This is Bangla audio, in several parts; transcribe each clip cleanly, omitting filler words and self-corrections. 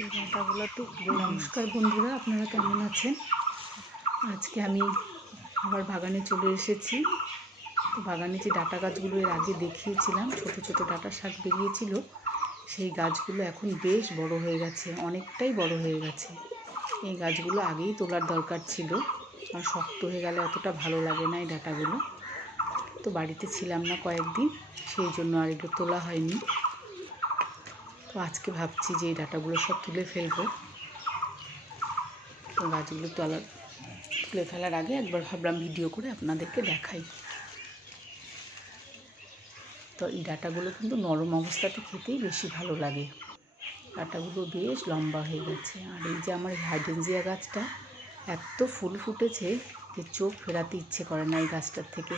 এই ডাঁটাগুলো তো নমস্কার বন্ধুরা, আপনারা কেমন আছেন? আজকে আমি আবার বাগানে চলে এসেছি। তো বাগানে যে ডাঁটা গাছগুলো এর আগে দেখিয়েছিলাম, ছোট ছোট ডাঁটা শাক বেরিয়েছিল, সেই গাছগুলো এখন বেশ বড় হয়ে গেছে, অনেকটাই বড় হয়ে গেছে। এই গাছগুলো আগেই তোলার দরকার ছিল, আর শক্ত হয়ে গেলে অতটা ভালো লাগে না এই ডাঁটাগুলো। তো বাড়িতে ছিলাম না কয়েকদিন, সেই জন্য আর এগুলো তোলা হয়নি। তো আজকে ভাবছি যে এই ডাঁটাগুলো সব তুলে ফেলবো। তো গাছগুলো তুলে ফেলার আগে একবার ভাবলাম ভিডিও করে আপনাদেরকে দেখাই। তো এই ডাঁটাগুলো কিন্তু নরম অবস্থাতে খেতেই বেশি ভালো লাগে। ডাঁটাগুলো বেশ লম্বা হয়ে গেছে। আর এই যে আমার হাইড্রেনজিয়া গাছটা, এত ফুল ফুটেছে যে চোখ ফেরাতে ইচ্ছে করে না এই গাছটার থেকে।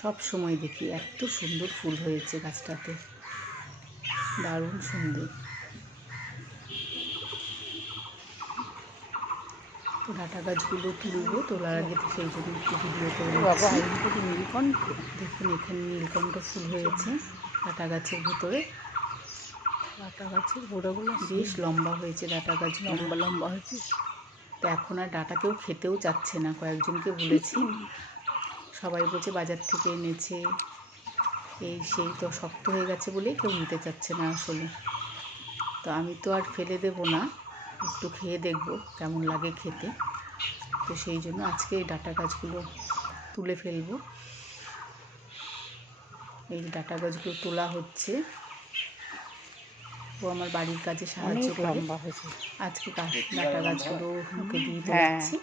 সব সময় দেখি এত সুন্দর ফুল হয়েছে গাছটাতে, দারুণ সুন্দর। তো ডাঁটা গাছগুলো তুলবো, তোলার আগে তো সেই জন্য একটু ভিডিও করে নিচ্ছি। নীলকণ্ঠ দেখুন, এখানে নীলকণ্ঠ ফুল হয়েছে ডাঁটা গাছের ভিতরে। ডাঁটা গাছের গোড়াগুলো বেশ লম্বা হয়েছে, ডাঁটা গাছ লম্বা লম্বা হয়েছে। তো এখন আর ডাঁটা কেউ খেতেও চাচ্ছে না। কয়েকজনকে বলেছি, সবাই বলছে বাজার থেকে এনেছে, এই সেই, তো শক্ত হয়ে গেছে বলেই কেউ নিতে চাচ্ছে না আসলে। তো আমি তো আর ফেলে দেবো না, একটু খেয়ে দেখব কেমন লাগে খেতে। তো সেই জন্য আজকে এই ডাঁটা গাছগুলো তুলে ফেলবো। এই ডাঁটা গাছগুলো তোলা হচ্ছে, ও আমার বাড়ির কাজে সাহায্য করে। লম্বা হয়েছে আজকে ডাঁটা গাছগুলো ওকে দিয়ে তোলাচ্ছি।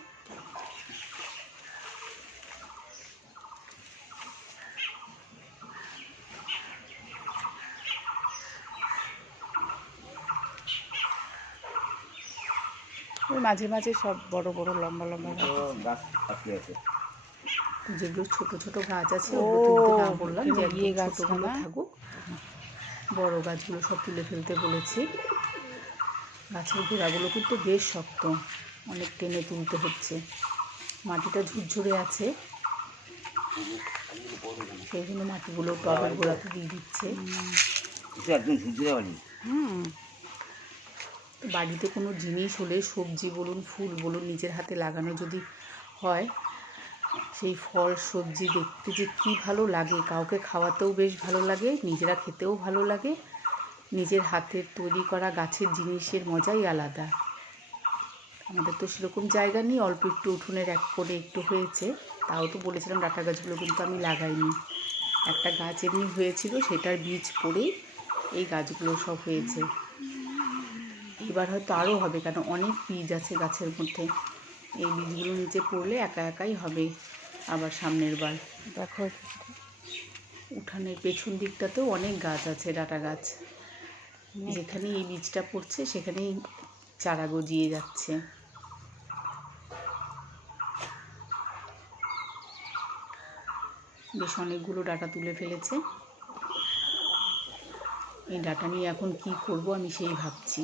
ওই মাঝে মাঝে সব বড় বড় লম্বা লম্বা গাছ আছে। যেগুলো ছোট ছোট গাছ আছে ওগুলো তুলতে না বললাম, যে ইয়ে ছোটগুলো থাকুক, বড় গাছগুলো সব তুলে ফেলতে বলেছি। গাছের গোড়াগুলো কিন্তু বেশ শক্ত, অনেক টেনে তুলতে হচ্ছে। মাটিটা ঝুরঝুরে আছে, সেই জন্য মাটিগুলো টবের গোড়াতে দিয়ে দিচ্ছে। বাড়িতে কোনো জিনিস হলে, সবজি বলুন ফুল বলুন, নিজের হাতে লাগানো যদি হয়, সেই ফল সবজি দেখতে যে কী ভালো লাগে, কাউকে খাওয়াতেও বেশ ভালো লাগে, নিজেরা খেতেও ভালো লাগে। নিজের হাতের তৈরি করা গাছের জিনিসের মজাই আলাদা। আমাদের তো সেরকম জায়গা নেই, অল্প একটু উঠোনের এক কোণে একটু হয়েছে, তাও তো বলেছিলাম ডাঁটা গাছগুলো কিন্তু আমি লাগাইনি। একটা গাছ এমনি হয়েছিল, সেটার বীজ পড়েই এই গাছগুলো সব হয়েছে। এবার হয়তো আরও হবে, কেন অনেক বীজ আছে গাছের মধ্যে। এই বীজগুলো নিচে পড়লে একা একাই হবে আবার সামনের বার। দেখো উঠানের পেছন দিকটাতেও অনেক গাছ আছে, ডাঁটা গাছ। যেখানে এই বীজটা পড়ছে সেখানেই চারা গজিয়ে যাচ্ছে। বেশ অনেকগুলো ডাঁটা তুলে ফেলেছে। এই ডাঁটা নিয়ে এখন কি করব আমি সেই ভাবছি।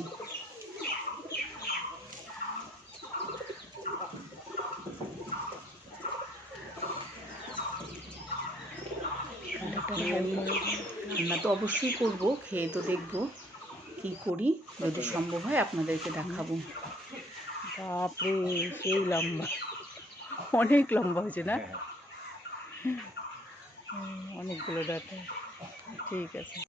রান্না তো অবশ্যই করব, খেয়ে তো দেখব কি করি, যদি সম্ভব হয় আপনাদেরকে দেখাবো। বাপরে, সেই লম্বা, অনেক লম্বা হয়েছে না? অনেকগুলো ডাঁটা। ঠিক আছে।